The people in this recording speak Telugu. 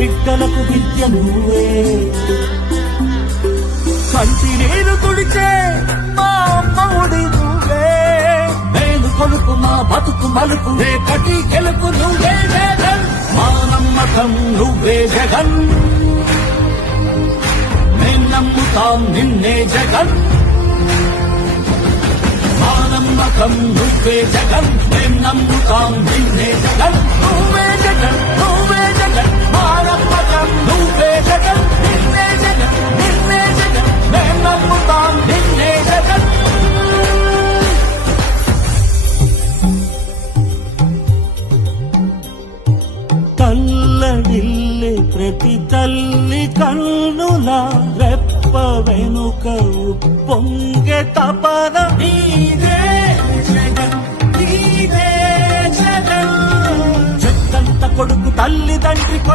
బిడ్డలకు విద్య నువ్వే, కంటి నీరు తుడిచే మా అమ్మఒడి నువ్వే, మేలు కొడుకు మా బతుకు మలుపు రేపటి గెలుపు నువ్వే జగన్, మా నమ్మకం నువ్వే జగన్, మేం నమ్ముతాం నిన్నే జగన్, మా నమ్మకం నువ్వే జగన్, మేం నమ్ముతాం నిన్నే జగన్, నువ్వే జగన్, నువ్వే జగన్, మా నమ్మకం నువ్వే జగన్, నిన్నే జగన్, నిన్నే జగన్, మేం నమ్ముతాం నిన్నే జగన్. తల్లడిల్లే ప్రతి తల్లి కన్నులా రెప్ప వెనుక పొంగే తపన నీదే జగన్, నీదే జగన్, చెట్టంత కొడుకు తల్లి తండ్రి